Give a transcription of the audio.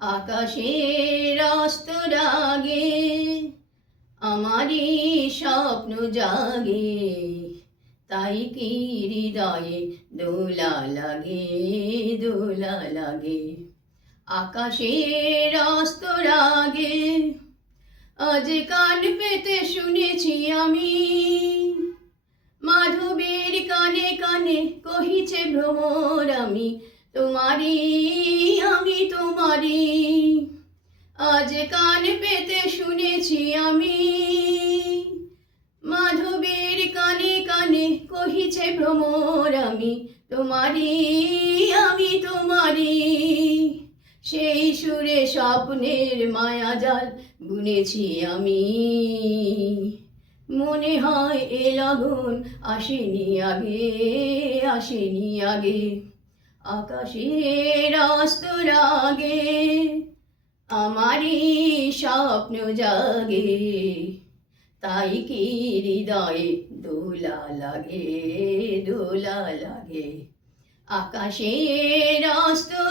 আকাশের অস্তর আগে আমারই স্বপ্ন জাগে, তাই কি হৃদয়ে দোলা লাগে, দোলা লাগে। আকাশের অস্তর আগে আজ কান পেতে শুনেছি আমি, মাধবের কানে কানে কহিছে ভ্রমর আমি তোমারি, আমি তোমারি। আজ কান পেতে শুনেছি আমি, মাধবের কানে কানে কহিছে ভ্রমর আমি তোমারি, আমি তোমারি। সেই সুরে স্বপ্নের মায়াজাল বুনেছি আমি, মনে হয় এ লগন আসেনি আগে, আসেনি আগে। আকাশের অস্তর আগে আমারই স্বপ্ন জাগে, তাই কি হৃদয়ে দোলা লাগে, দোলা লাগে। আকাশের অস্তর